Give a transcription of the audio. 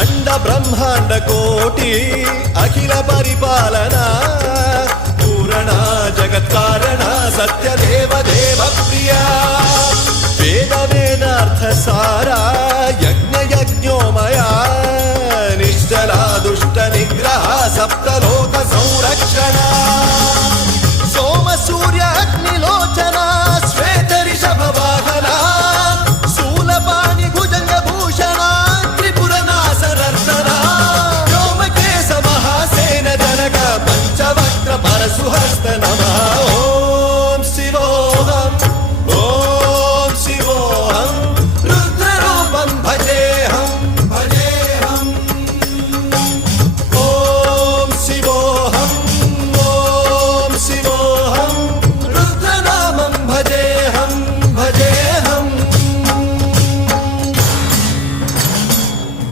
अंड ब्रह्मांड कोटि अखिल परिपालना पूरणा जगत्कारणा सत्य देव देव प्रिया वेद वेदार्थ सारा